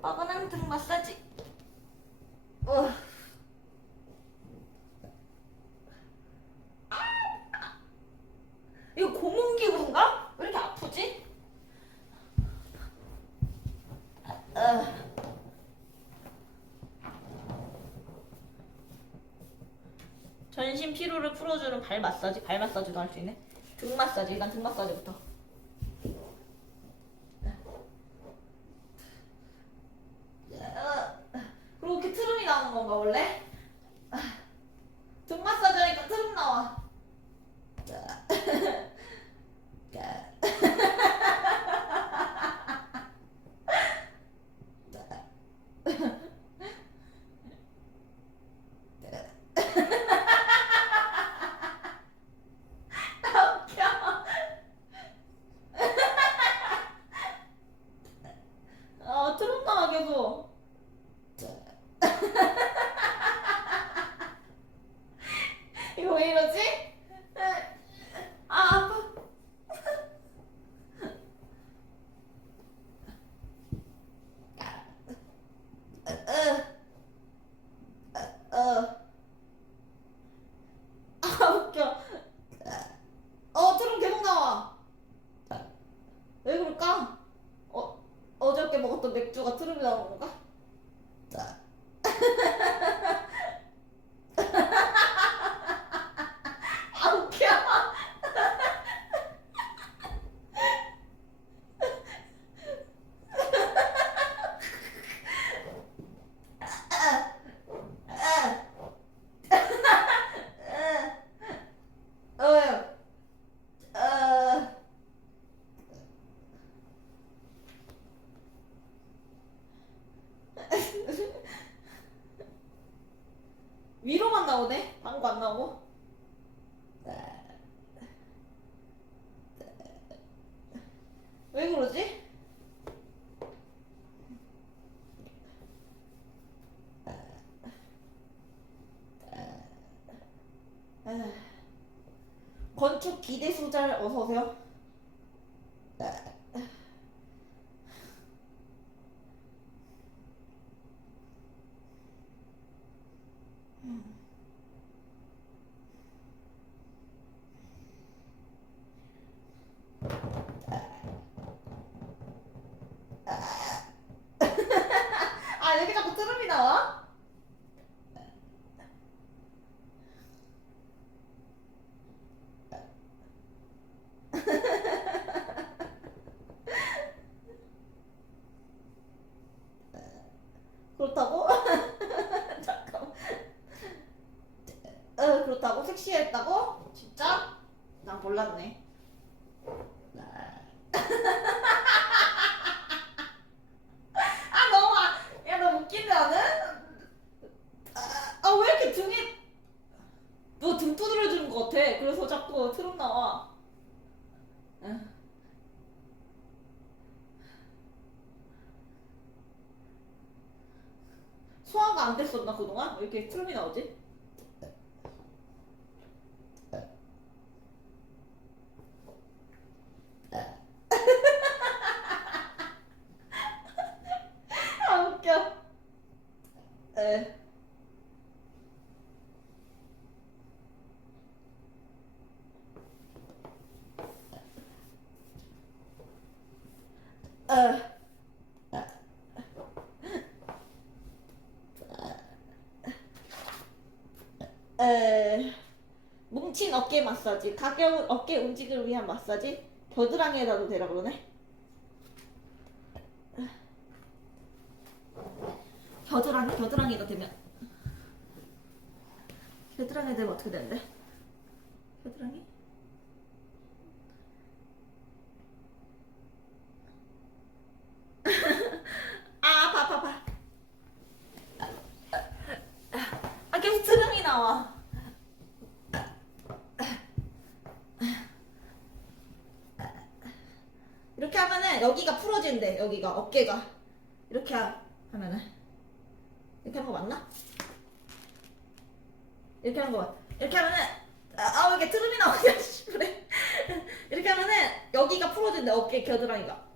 뻐근한 등 마사지. 어. 이거 고문기구인가? 왜 이렇게 아프지? 어. 전신 피로를 풀어주는 발 마사지. 발 마사지도 할 수 있네. 등 마사지. 일단 등 마사지부터. 그리고 이렇게 트름이 나오는 건가 원래? 등 마사지 하니까 트름 나와. 트름 나와 계속. 이거 왜 이러지? 아파. 웃겨. 트름 계속 나와. 왜 그럴까? 어저께 먹었던 맥주가 트름이 나오는 건가? 웃겨. 어, 어, 위로만 나오네? 방구 안 나오고? 왜 그러지? 건축 기대 수잘 어서 오세요. 아, 왜 이렇게 자꾸 트름이 나와? 그렇다고? 잠깐만. 그렇다고? 섹시했다고? 진짜? 난 몰랐네. 너무 야, 너 웃기지 않아? 왜 이렇게 등이 너 등 두드려주는 것 같아. 그래서 자꾸 트름 나와. 응. 소화가 안 됐었나 그동안? 왜 이렇게 트름이 나오지? 웃겨. 에. 에. 에. 뭉친 어깨 마사지. 가벼운 어깨 움직임을 위한 마사지. 겨드랑이에다도 되라 그러네. 겨드랑이가 되면 겨드랑이 되면 어떻게 되는데? 겨드랑이? 아파. 계속 트름이 나와. 이렇게 하면은 여기가 풀어진대. 여기가 어깨가 이렇게 하면은 이렇게 하는 거 맞나? 이렇게 하는 거 맞. 이렇게 하면은 왜 이렇게 트름이 나오냐 그래. 이렇게 하면은 여기가 풀어진대. 어깨 겨드랑이가.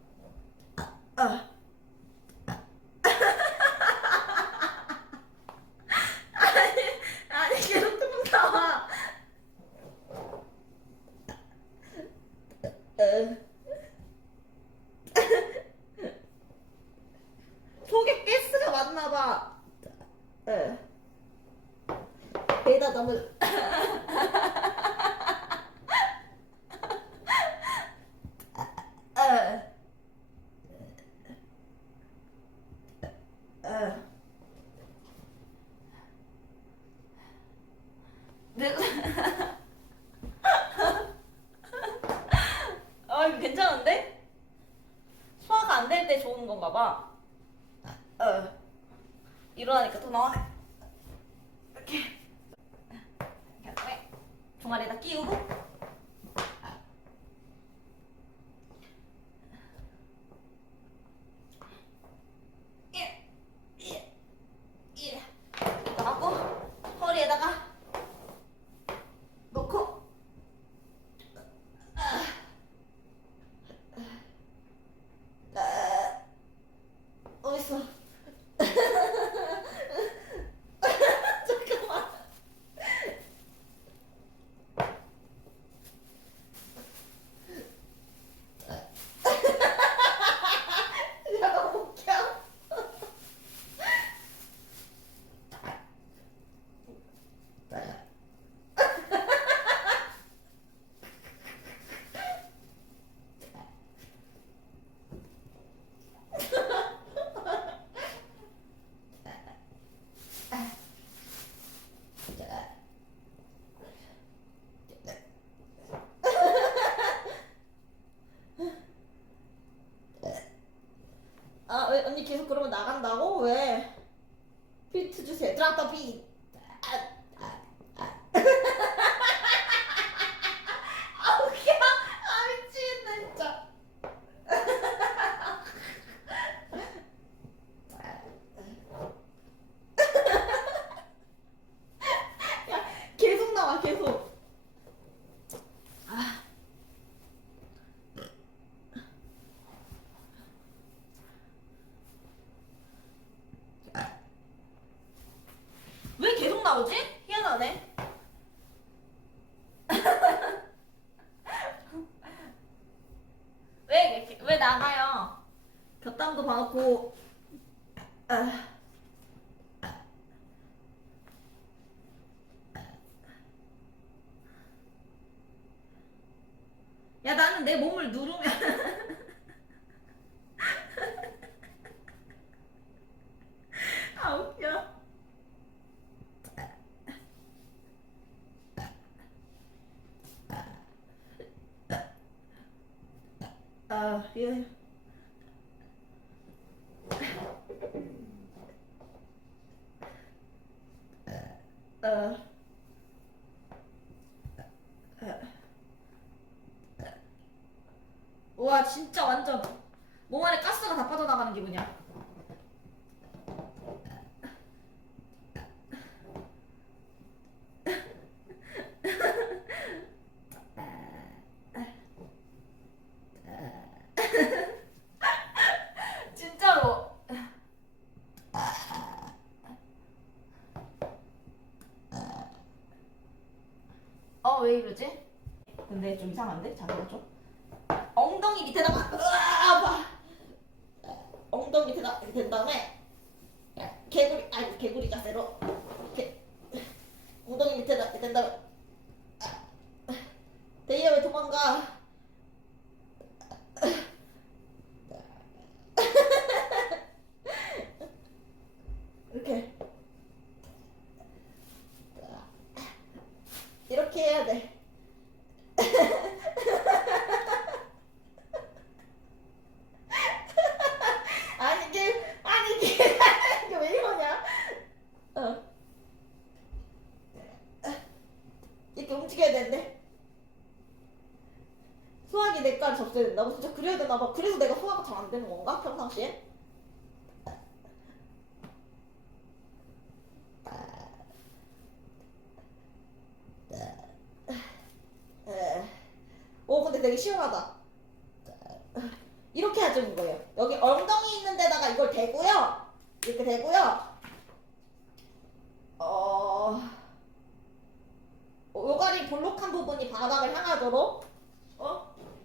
너무 이거 괜찮은데? 소화가 안 될 때 좋은 건가 봐. 일어나니까 또 나오네. 이렇게. 그다음에 종아리에다 끼우고. 이거 하고 허리에다가 놓고. 어딨어? 잠깐만. 야, 너무 웃겨. 아, 왜 언니 계속 그러면 나간다고? 왜? 비트 주세요. 드랍 더 비트. 아, 웃겨. 아, 미치겠네, 진짜. 야, 계속 나와, 계속. 왜 계속 나오지? 희한하네. 왜 나가요? 곁담도 봐놓고. 아, 야, 나는 내 몸을 누르면. 아, 웃겨. 아, 예. 어. 와, 진짜 완전 몸 안에 가스가 다 빠져나가는 기분이야. 진짜로. 왜 이러지? 근데 좀 이상한데? 자기가 좀. 엉덩이 밑에다가, 으아, 아파. 엉덩이 밑에다 이렇게 된 다음에, 개구리, 아니, 개구리 자세로. 이렇게. 엉덩이 밑에다 이렇게 된 다음에, 대희야 왜 도망가? 이렇게. 이렇게 해야 돼. 아니, 이게 왜 이러냐? 어. 이렇게 움직여야 되는데. 소화기 내까지 접수해야 된다고? 진짜 그래야 되나 봐. 그래서 내가 소화가 잘 안 되는 건가? 평상시에? 에. 오, 근데 되게 시원하다. 이렇게 해주는 거예요. 여기 엉덩이 있는 데다가 이걸 대고요. 이렇게 대고요. 요가리 볼록한 부분이 바닥을 향하도록.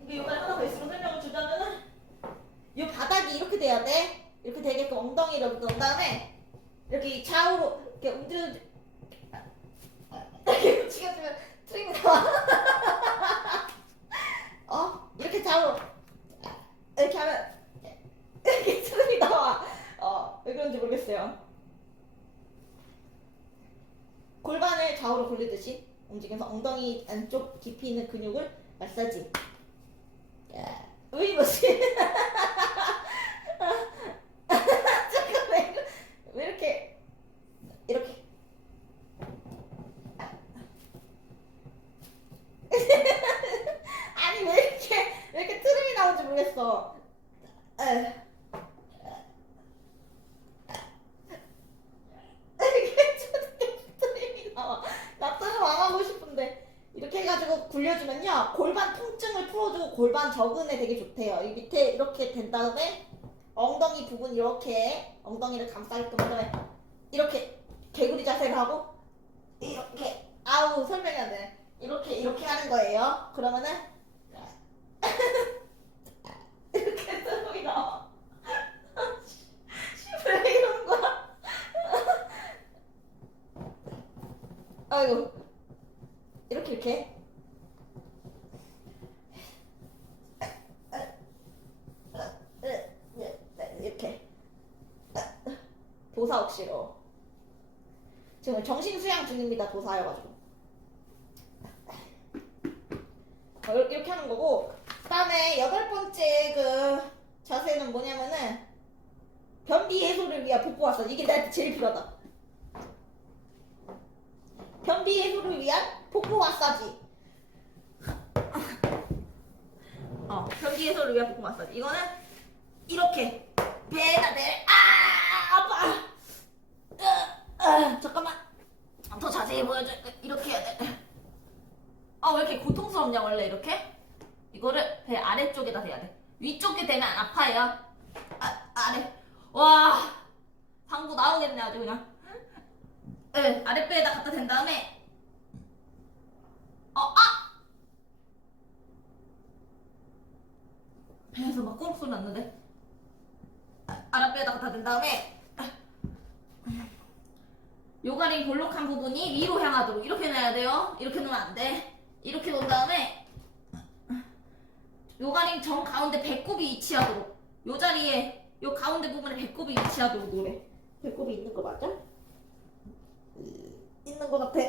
이게 요가리 하나 더 있으면 설명을 주자면은, 요 바닥이 이렇게 돼야 돼. 이렇게 되게끔 엉덩이를 넣은 다음에, 이렇게 좌우로, 이렇게 움직여, 이렇게 움직여주면 트림이 나와. 이렇게 좌우로 이렇게 하면 이렇게 트림이 나와. 왜 그런지 모르겠어요. 골반을 좌우로 돌리듯이 움직여서 엉덩이 안쪽 깊이 있는 근육을 마사지. 왜 이러지? 잠깐 왜 이렇게 아니 왜 이렇게 트림이 나오는지 모르겠어. 이렇게 트림이 나와. 나 트림 안 하고 싶은데 이렇게 해가지고 굴려주면요 골반 통증을 풀어주고 골반 저근에 되게 좋대요. 이 밑에 이렇게 된 다음에 엉덩이 부분 이렇게 엉덩이를 감싸게끔 한 다음에 이렇게 개구리 자세를 하고 이렇게 아우 설명이 안 돼. 이렇게 하는 거예요. 그러면은 이렇게 트림이 나와. 왜 이런 거야? 아이고 이렇게 이렇게 도사 억지로 지금 정신 수양 중입니다. 도사여가지고 이렇게 하는 거고, 그다음에 8번째 그 자세는 뭐냐면은 변비 해소를 위한 복부 마사지. 이게 나한테 제일 필요하다. 변비 해소를 위한 복부 마사지. 변비 해소를 위한 복부 마사지. 이거는 이렇게 배에다 아파. 잠깐만. 더 자세히 보여줘. 이렇게 해야 돼. 왜 이렇게 고통스럽냐 원래 이렇게? 이거를 배 아래쪽에다 대야 돼. 위쪽에 대면 아파요. 아래. 와, 방구 나오겠네 아주 그냥. 아랫배에다 갖다 댄 다음에 배에서 막 꼬르륵 소리 났는데. 아랫배에다 갖다 댄 다음에 요가링 볼록한 부분이 위로 향하도록 이렇게 놔야 돼요. 이렇게 놓으면 안 돼. 이렇게 놓은 다음에 요가링 정 가운데 배꼽이 위치하도록, 요 자리에 요 가운데 부분에 배꼽이 위치하도록 놓으래. 배꼽이 있는 거 맞아? 있는 거 같아.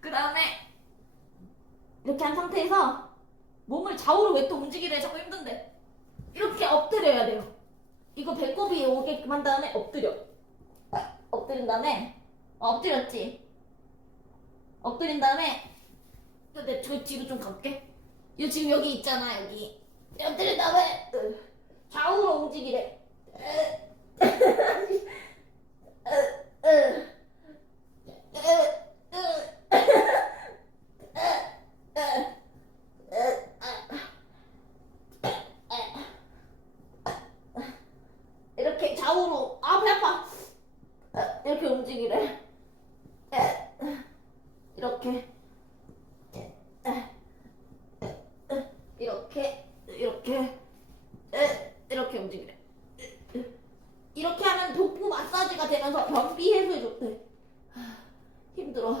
그 다음에 이렇게 한 상태에서 몸을 좌우로 왜 또 움직이래. 자꾸 힘든데 이렇게 엎드려야 돼요. 이거 배꼽이 오게끔 한 다음에 엎드린 다음에 엎드렸지. 엎드린 다음에 근데 저 뒤로 좀 가볼게. 지금 여기 있잖아. 여기 엎드린 다음에 좌우로 움직이래. 이렇게 좌우로 배 아파. 이렇게 움직이래. 이렇게 이렇게 움직이래. 이렇게 하면 복부 마사지가 되면서 변비 해소에 좋대. 힘들어.